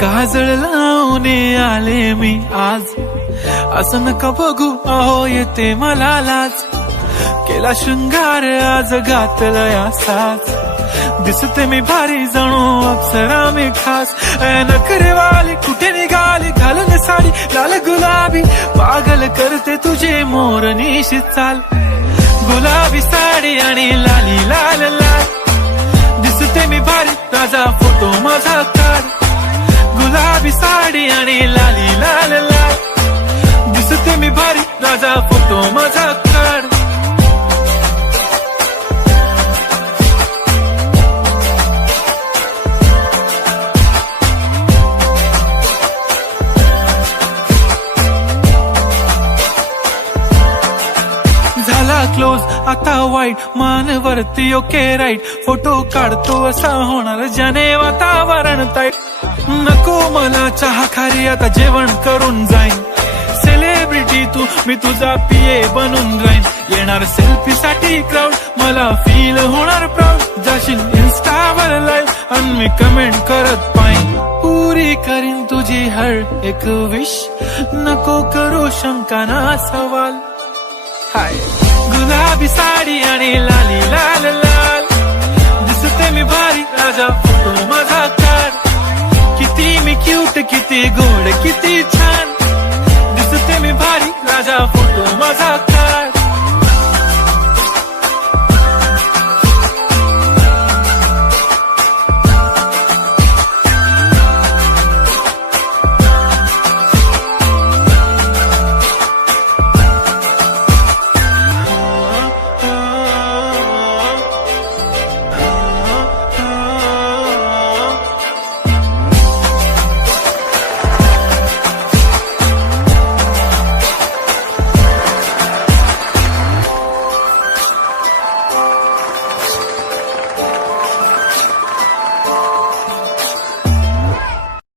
काजळ लावून आले मी आज, असं नका बघू अहो येते मला लाज. केला शृंगार आज घातलया साज, दिसते मी भारी जणू अप्सरा मी खास. नखरेवाली कुठे निघाली घालून साडी लाल गुलाबी, पागल करते तुझे मोरनीशी चाल. गुलाबी साडी आणि लाली लाल लाल, दिसते मी भारी ताजा फोटो माझा काढ. गुलाबी साडी आणि लाली लाल लाल, दिसते मी भारी ताजा फोटो माझा काढ. झाला क्लोज आता वाईट, मान वरती ओके राईट. फोटो काढतो असा होणार ज्याने वातावरण ताईट. नको मला चहा खारी आता जेवण करून जाईन. सेलिब्रिटी तू मी तुझा पिये बनून राहीन. येणार सेल्फी साठी क्राऊड, मला फील होणार प्राऊड. जाशील इन्स्टावर लाईव्ह आणि मी कमेंट करत पाहिन. पुरी करीन तुझी हर एक विश, नको करू शंका ना सवाल. हाय गुलाबी साडी आणि लाली लाल लाल, दिसते मी भारी राजा फोटो माझा काढ. किती मी क्यूट किती गोड किती छान, दिसते मी भारी राजा फोटो माझा काढ.